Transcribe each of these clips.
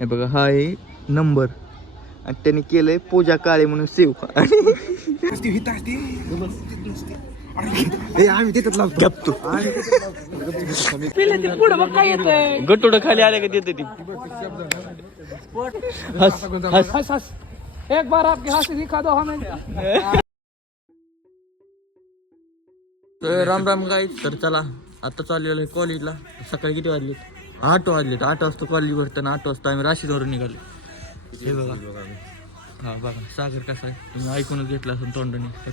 हे बघा हा आहे नंबर. आणि त्याने केलंय पूजा काळे म्हणून सेव आणि गटोड खाली आले का देते ती? हस हस. हस हस. एक बार आपके हाथ से दिखा दो हमें. तर राम राम गाई तर चला आता चाललेलो आहे कॉलेजला सकाळी किती वाजले आठ वाजलेत आठ वाजता कॉलेज भरताना आठ वाजता आम्ही राशीवरून निघाले. हे बघा. हा बघा सागर कसा आहे? तुम्ही ऐकूनच घेतला असेल तोंडाने. तर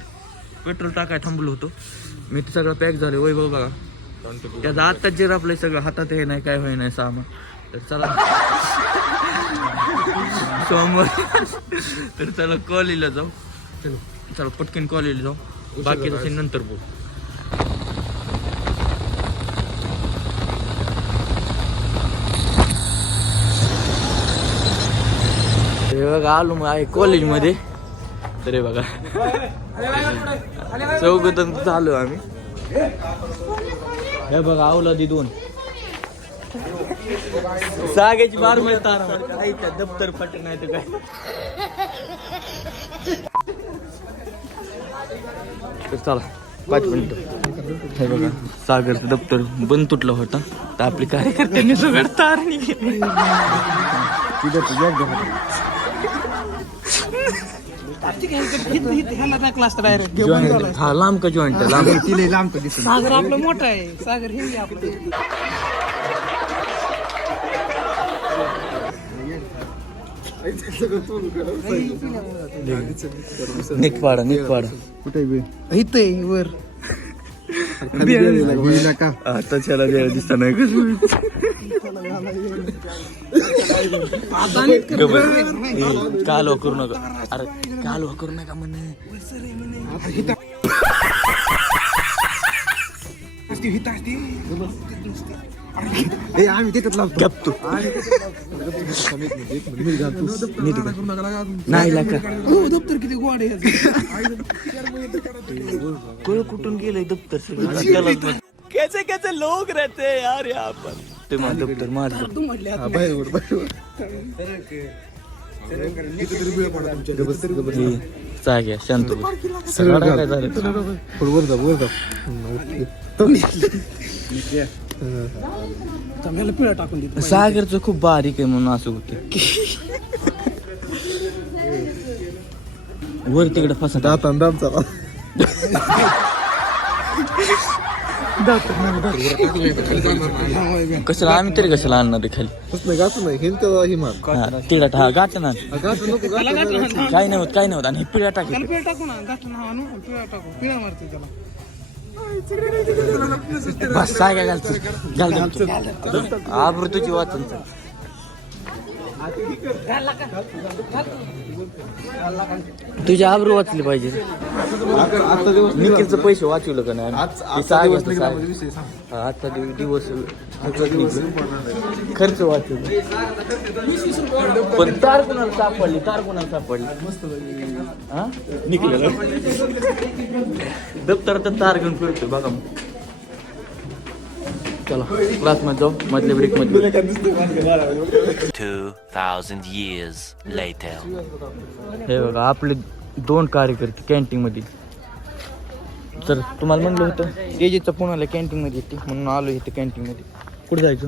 पेट्रोल टाकाय थांबलो होतो. मी ते सगळं पॅक झालं. वैभव बघा. त्याचं आत्ताच जे आपलं सगळं. हातात हे नाही काय होई नाही सामान. तर चला. सोमवार. तर चला कॉलेजला जाऊ. चलो चला पटकन कॉलेजला जाऊ. बाकीचं नंतर बोल. हे बघा आलो मग आहे कॉलेजमध्ये. तर बघा. चौघतन चालू आम्ही. हे बघा आवला दी दोन. सागेची मार तारा दप्तर पट नाही तर काय. चला पाच मिनिट. हे बघा सागरचं दप्तर बंद तुटला होता. तर आपली कार्यकर्त्यांनी सगळं तार निघेली ह्याला टाकला असता डायरेक्ट जॉईंट हा लांब का जॉईंट लांब तिला लांबतो दिसत सागर आपलं मोठं आहे सागर हिंदी आपलं निक पाडा निक पाडा कुठे इथं वर. आता त्याला द्यायला दिसता नाही कसं का? लो करू नका अरे का लो करू नका म्हणे ए आम्ही तिथं लावतो. गप तू. नाही लाका दप्तर किती गोड कुठून गेलंय दप्तर सगळं. कैसे कैसे लोग रहते हैं यार यहाँ पर. ते माझं दप्तर माझं. बाहेर बाहेर जाग्या शांत. सगळं काय झालं? वर जा वर जा. पिळा टाकून देतो सागरचं खूप बारीक आहे म्हणून असं होतं. वर तिकडे फसा. दात अंदाम चला. कशाला आम्ही तरी कशाला आणणार आहे खाली? गाच नाही हिंद ही मार. तिला हा गाच ना. गाच नको गाच काय नाही होत काय नाही होत. आणि हे पिढ्या टाकेल पिळा टाकू ना. ना पिळा टाकू. पिळा मारते त्याला. बस साग्या घालतो घाल दप्तर. आबरू तुझी वाचन तुझी आबरू वाचली पाहिजे. आजचा दिवस निखिलचं पैसे वाचवलं का नाही? आजचा दिवस आजचा दिवस. खर्च वाचवलं. पण तार कोणाला सापडली तार कोणाला सापडली. हा? निखिलला. दप्तरात तार घेऊन फिरतोय बघा. चला क्लासमध्ये जाऊ मधल्या ब्रेकमध्ये. 2,000 years later. हे बघा आपले दोन कार्यकर्ते कॅन्टीन मध्ये. तर तुम्हाला म्हणलं होतं तेजीचं पुण्याला कॅन्टीन मध्ये येते म्हणून आलो इथे कॅन्टीन मध्ये. कुठे जायचं?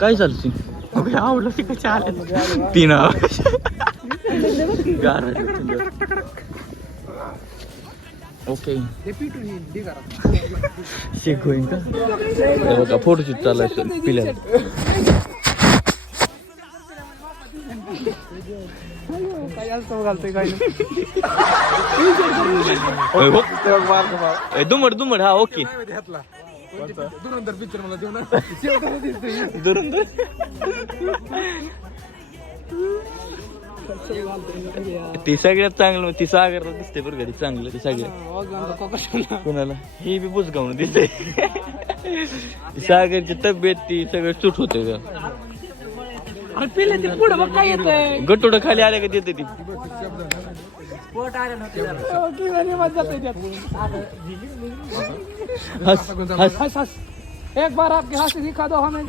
काय झालं ती? आवडलं ती कशा आल्या तीन ओके. आहे शेक होईन का हे बघा फोटोशूट पिल्या असं घालतोय काय दुमड दुमड हा ओके. दुरंदर पिक्चर मला देऊ ना. दुरंदर? ती सगळ्यात चांगलं ती सागरला दिसते बरं का ती चांगलं ती सगळ्यात कोणाला? ही बी बुजगावून दिसते. सागरची तब्येत ती सगळं सुट होते अरे पिले ते पुढे बघ काय येतंय. गटोड खाली आल्या का देते ती? हस. हस हस. एक बार आपके हाथ से दिखा दो हमें.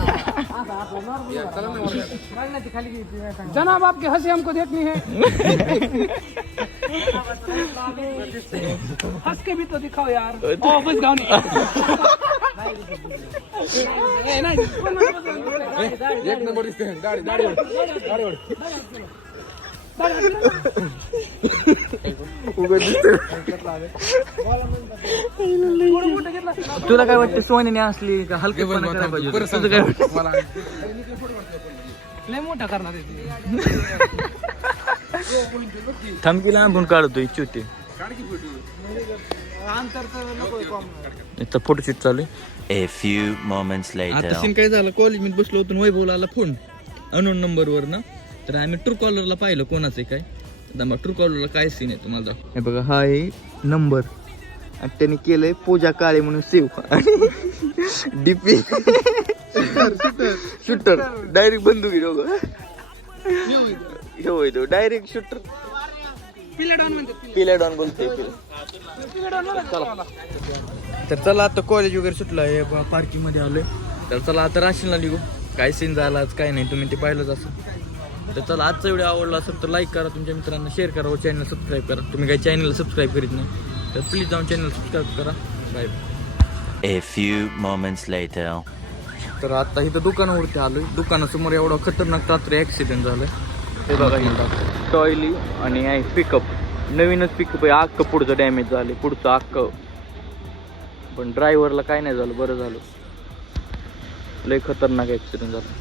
जनाब आपकी हंसी हमको देखनी है। हंस के भी तो दिखाओ यार। ओ बस गाँव नहीं ए, नाही, पण मला बस- एक नंबर दिसते गाडी गाडी ओढ. गाडी तुला काय वाटतं सोन्याने असली का हलकेपणा करायला पाहिजे? होतं? तुझं काय वाटतं? लय मोठा करणार आपण काढतोय चुती इथं फोटोशूट चालू आहे. A few moments आता later. सीन काय झालं? कॉलेजमध्ये बसलो होतो आणि वैभवला आला फोन अनोन नंबरवर ना. तर आम्ही ट्रू कॉलरला पाहिलं कोणाचं काय. आता मग ट्रू कॉलरला काय सीन आहे तुम्हाला. हे बघा हा आहे नंबर. आणि त्याने केलंय पूजा काळे म्हणून सेव. डीपी शूटर डायरेक्ट बंदूक आहे दोघं. तो डायरेक्ट शूटर पिल्या डॉन चला. तर चला आता कॉलेज वगैरे सुटलं आहे पार्किंगमध्ये आलोय. तर चला आता राशीनला निघू. काय सीन झाला आज काय नाही तुम्ही ते पाहिलंच असं तर चला आजचा व्हिडिओ आवडला असेल तर लाईक करा तुमच्या मित्रांना शेअर करा व चॅनल सबस्क्राईब करा. तुम्ही काही चॅनलला सबस्क्राईब करीत नाही तर प्लीज जाऊन चॅनल सबस्क्राईब करा. Bye A few moments later. तर आता इथं दुकानावरती आलोय. दुकानासमोर एवढा खतरनाक रात्री ॲक्सिडेंट झालाय. हे बघा हिंदा टॉयली आणि आहे पिकअप नवीनच पिकअप आहे. अख्खं पुढचं डॅमेज झाले पुढचं अख्खं. पण ड्रायव्हरला काय नाही झालं बरं झालं. लय खतरनाक ॲक्सिडेंट झाला.